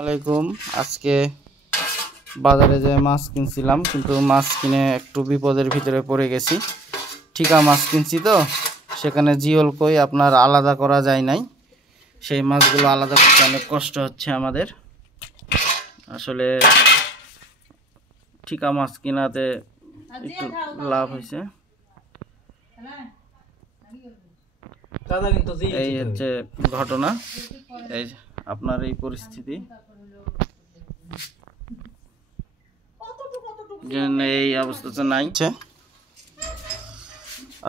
আসসালামাইকুম। আজকে বাজারে যে মাছ কিনছিলাম, কিন্তু মাছ কিনে একটু বিপদের ভিতরে পড়ে গেছি। ঠিকা মাছ কিনছি তো, সেখানে জিওল কই আপনার আলাদা করা যায় নাই। সেই মাছগুলো আলাদা করতে অনেক কষ্ট হচ্ছে আমাদের। আসলে ঠিকা মাছ কিনাতে একটু লাভ হয়েছে। এই হচ্ছে ঘটনা, এই আপনার এই পরিস্থিতি, এই অবস্থাতে নাই।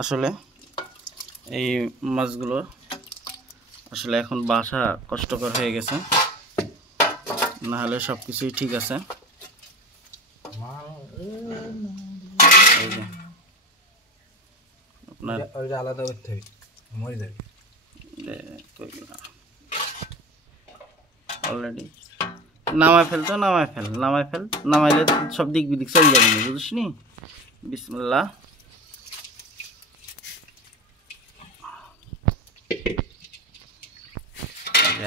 আসলে এই মাছগুলো আসলে এখন বাসা কষ্টকর হয়ে গেছে, না হলে সব কিছুই ঠিক আছে। আপনার আলাদা করতে হবে, মরে যাবে অলরেডি। নামায় ফেলতো, নামাইলে সব দিক বিদিক চলে যাবে, বুঝিস নি। বিসমিল্লাহ।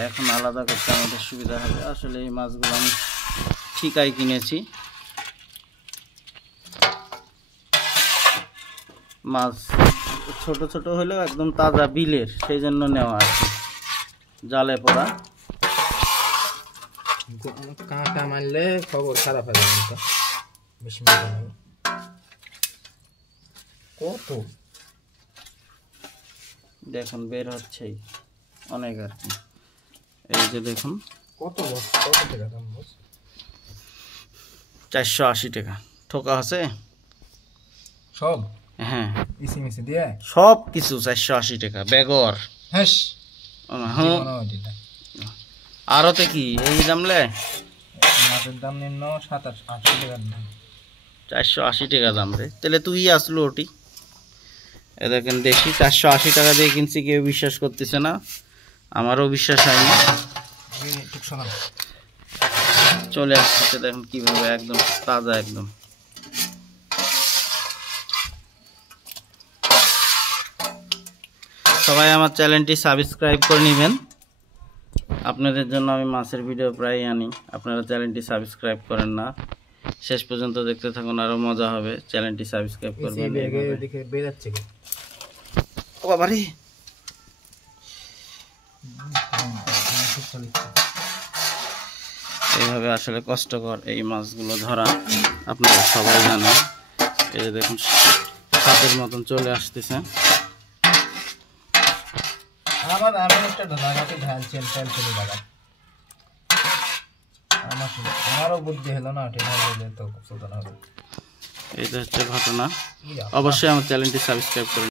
এখন আলাদা করতে আমাদের সুবিধা হবে। আসলে এই মাছগুলো আমি ঠিকায় কিনেছি। মাছ ছোট ছোট হলেও একদম তাজা বিলের, সেই জন্য নেওয়া আর কি, জালে পড়া। কাঁটা মারলে খবর খারাপ হয়ে যাবে। কত দেখুন বের হচ্ছেই অনেক আর কি। এই যে দেখুন কত টাকা দাম? 480 টাকা ঠোকা আছে সব। হ্যাঁ, ইসি মিসি দিয়ে সব কিছু 480 টাকা বেগর। হ্যাঁ, আরতে কি এই দামলে? মাছের দাম নিম্ন 780 টাকার দাম, 480 টাকা দাম রে। তাহলে তুই আসলো ওটি। এ দেখেন দেখি, 480 টাকা দিয়ে কিনছি, কেউ বিশ্বাস করতেছে না, আমারও বিশ্বাস হয়নি। চলে আসছে দেখুন কিভাবে, একদম তাজা একদম। সবাই আমার চ্যানেলটি সাবস্ক্রাইব করে নেবেন। আপনাদের জন্য আমি মাছের ভিডিও প্রায় আনি, আপনারা চ্যানেলটি সাবস্ক্রাইব করেন না। শেষ পর্যন্ত দেখতে থাকুন, আরো মজা হবে। চ্যানেলটি সাবস্ক্রাইব করবেন। ও বাবা রে, এইভাবে আসলে কষ্টকর এই মাছগুলো ধরা, আপনারা সবাই জানেন। এই যে দেখুন সাপের মতন চলে আসতেছে। আমারও বুদ্ধি হলো না, এইটা হচ্ছে ঘটনা। অবশ্যই আমার চ্যানেলটি সাবস্ক্রাইব করুন।